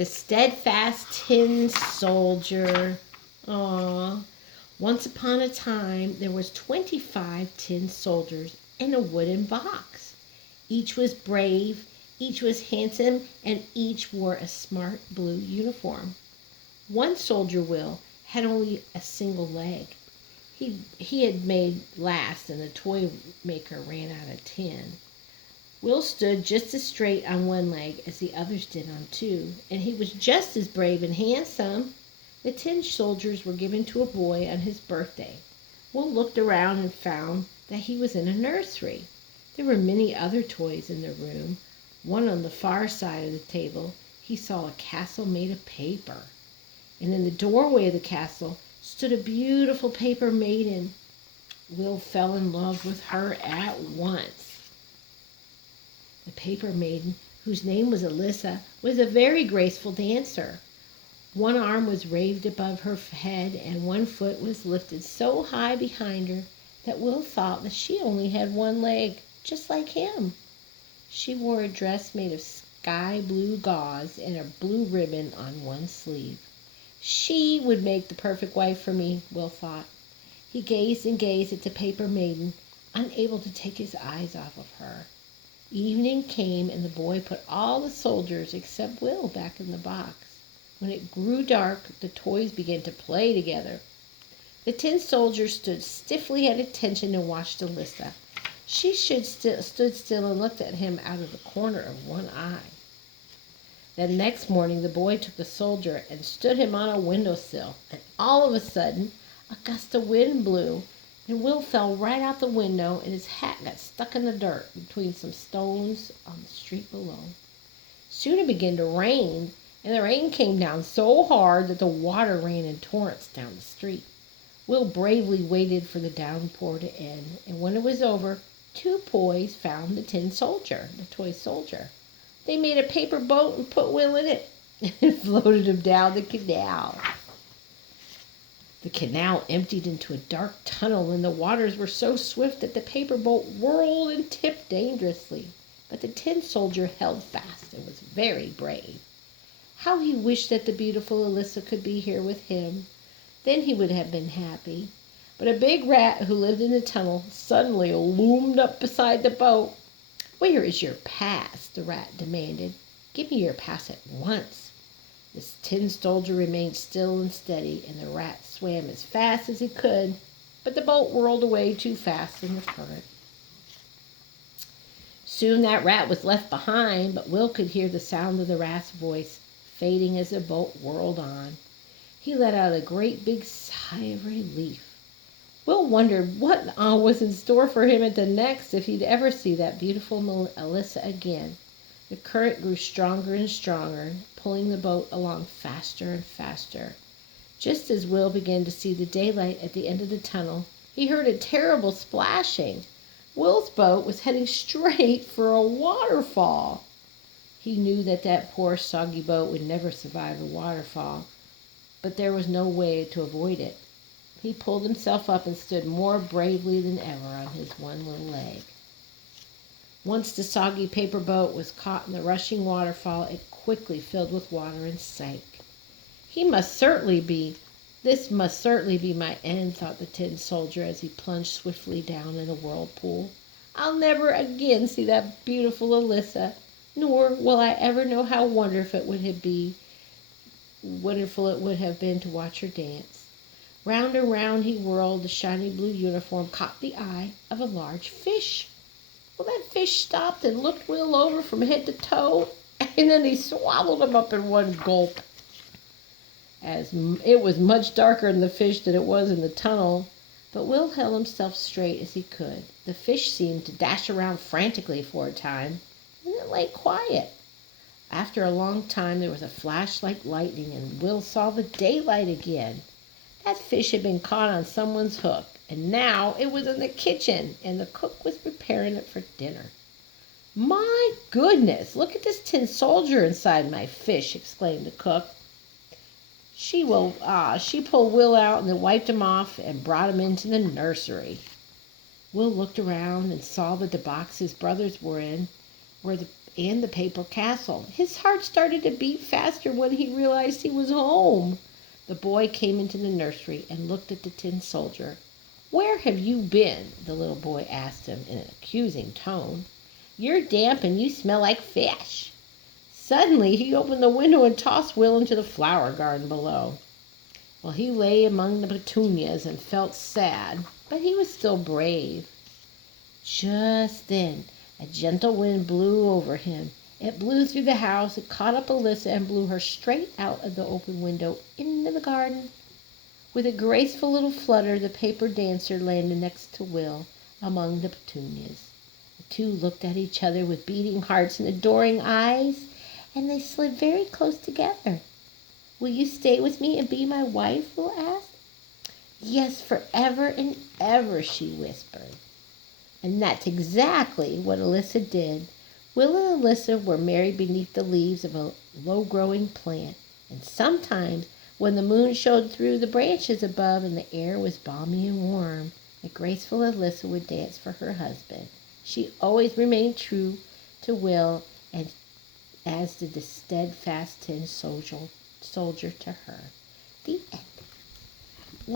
The Steadfast Tin Soldier. Aww. Once upon a time, there was 25 tin soldiers in a wooden box. Each was brave, each was handsome, and each wore a smart blue uniform. One soldier, Will, had only a single leg. He had made last, and the toy maker ran out of tin. Will stood just as straight on one leg as the others did on two, and he was just as brave and handsome. The tin soldiers were given to a boy on his birthday. Will looked around and found that he was in a nursery. There were many other toys in the room. One on the far side of the table, he saw a castle made of paper. And in the doorway of the castle stood a beautiful paper maiden. Will fell in love with her at once. The paper maiden, whose name was Alyssa, was a very graceful dancer. One arm was raised above her head, and one foot was lifted so high behind her that Will thought that she only had one leg, just like him. She wore a dress made of sky blue gauze and a blue ribbon on one sleeve. She would make the perfect wife for me, Will thought. He gazed and gazed at the paper maiden, unable to take his eyes off of her. Evening came, and the boy put all the soldiers except Will back in the box. When it grew dark, the toys began to play together. The tin soldier stood stiffly at attention and watched Alyssa. She stood still and looked at him out of the corner of one eye. Then next morning the boy took the soldier and stood him on a windowsill, and all of a sudden a gust of wind blew, and Will fell right out the window, and his hat got stuck in the dirt between some stones on the street below. Soon it began to rain, and the rain came down so hard that the water ran in torrents down the street. Will bravely waited for the downpour to end, and when it was over, two boys found the tin soldier, the toy soldier. They made a paper boat and put Will in it and floated him down the canal. The canal emptied into a dark tunnel, and the waters were so swift that the paper boat whirled and tipped dangerously. But the tin soldier held fast and was very brave. How he wished that the beautiful Alyssa could be here with him. Then he would have been happy. But a big rat who lived in the tunnel suddenly loomed up beside the boat. "Where is your pass?" the rat demanded. "Give me your pass at once." The tin soldier remained still and steady, and the rat swam as fast as he could, but the boat whirled away too fast in the current. Soon that rat was left behind, but Will could hear the sound of the rat's voice fading as the boat whirled on. He let out a great big sigh of relief. Will wondered what was in store for him at the next, if he'd ever see that beautiful Alyssa again. The current grew stronger and stronger, pulling the boat along faster and faster. Just as Will began to see the daylight at the end of the tunnel, he heard a terrible splashing. Will's boat was heading straight for a waterfall. He knew that that poor soggy boat would never survive a waterfall, but there was no way to avoid it. He pulled himself up and stood more bravely than ever on his one little leg. Once the soggy paper boat was caught in the rushing waterfall, it quickly filled with water and sank. This must certainly be my end, thought the tin soldier as he plunged swiftly down in a whirlpool. I'll never again see that beautiful Alyssa, nor will I ever know how wonderful it would have been to watch her dance. Round and round he whirled. The shiny blue uniform caught the eye of a large fish. Well, that fish stopped and looked Will over from head to toe, and then he swallowed him up in one gulp. As it was much darker in the fish than it was in the tunnel, but Will held himself straight as he could. The fish seemed to dash around frantically for a time, and then lay quiet. After a long time there was a flash like lightning, and Will saw the daylight again. That fish had been caught on someone's hook, and now it was in the kitchen, and the cook was preparing it for dinner. "My goodness, look at this tin soldier inside my fish," exclaimed the cook. She pulled Will out and then wiped him off and brought him into the nursery. Will looked around and saw that the box his brothers were in, and the paper castle. His heart started to beat faster when he realized he was home. The boy came into the nursery and looked at the tin soldier. "Where have you been?" the little boy asked him in an accusing tone. "You're damp and you smell like fish." Suddenly he opened the window and tossed Will into the flower garden below. Well, he lay among the petunias and felt sad, but he was still brave. Just then a gentle wind blew over him. It blew through the house, it caught up Alyssa and blew her straight out of the open window into the garden. With a graceful little flutter, the paper dancer landed next to Will among the petunias. The two looked at each other with beating hearts and adoring eyes, and they slid very close together. "Will you stay with me and be my wife?" Will asked. "Yes, forever and ever," she whispered. And that's exactly what Alyssa did. Will and Alyssa were married beneath the leaves of a low-growing plant, and sometimes, when the moon showed through the branches above and the air was balmy and warm, the graceful Alyssa would dance for her husband. She always remained true to Will, and as did the steadfast tin soldier to her. The end.